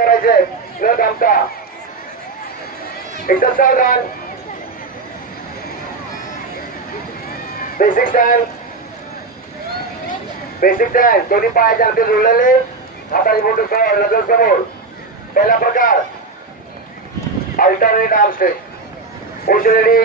करायचे न थांबता. एकदम सावधान. Basic stand. Basic stand. दोन्ही पायाच्या अंतर जुळलेले, हाताची बोटे समोर, नजर समोर. पहिला प्रकार alternate arm stretch. Position ready.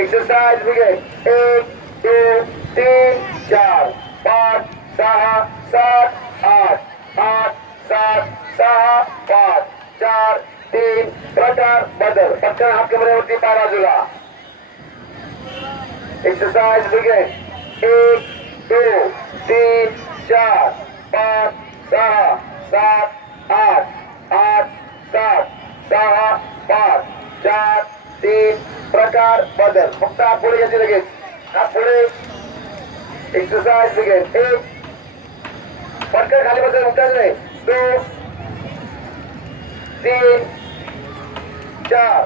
Exercise begin. 1 2 3 4 5 6 7 8 8 7 6 5 4 3. प्रकार बदल. पटकन हात कमरेवरती, पाय बाजूला. Exercise begin. 1 2 3 4 5 6 7 8 8 7 6 5 4 3. प्रकार बदल. फक्त हात पुढे घ्यायचे लगेच. हात पुढे. Exercise begin. 1. पटकन खाली बसायचं, उठायचं नाही. 2 3 4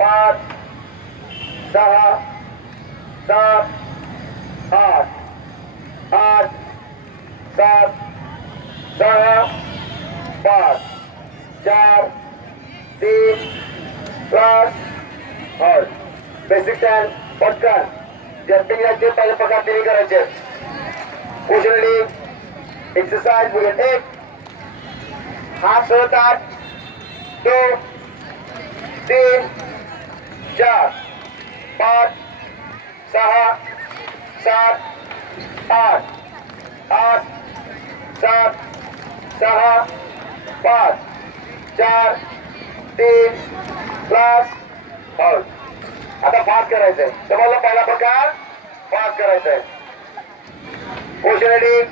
5 6 7 8 8 7 6 5 4 3. Plus halt. Basic stand. पटकन जंपिंग याचे पहिले प्रकार तिन्ही करायचे. Position ready. Exercise begin. 1. हात सरळ ताठ. 2 3 4 5 6 7 8 8 7 6 5 4 3. Plus halt. आता फास्ट करायचंय. तुम्हाला पहिला प्रकार फास्ट करायचा आहे. Position ready.